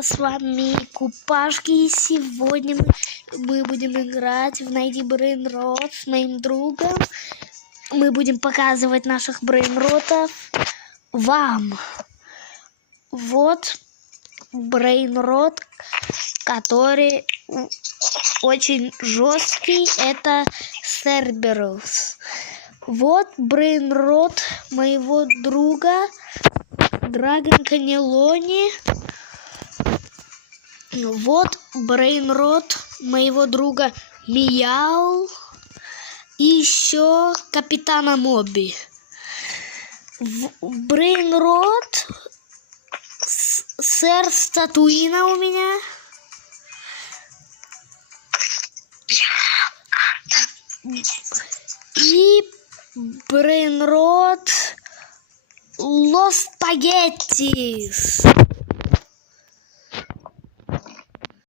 ребята, с вами Купашки, и сегодня мы будем играть в Найди Брейнрот с моим другом. Мы будем показывать наших брейнротов вам. Вот брейнрот, который очень жесткий, это Cerberus. Вот брейнрот моего друга Dragon Cannelloni. Вот брейнрот моего друга Мияу. И еще Капитана Моби. Брейнрот Сэр Статуина у меня. И брейнрот Лос Спагеттис.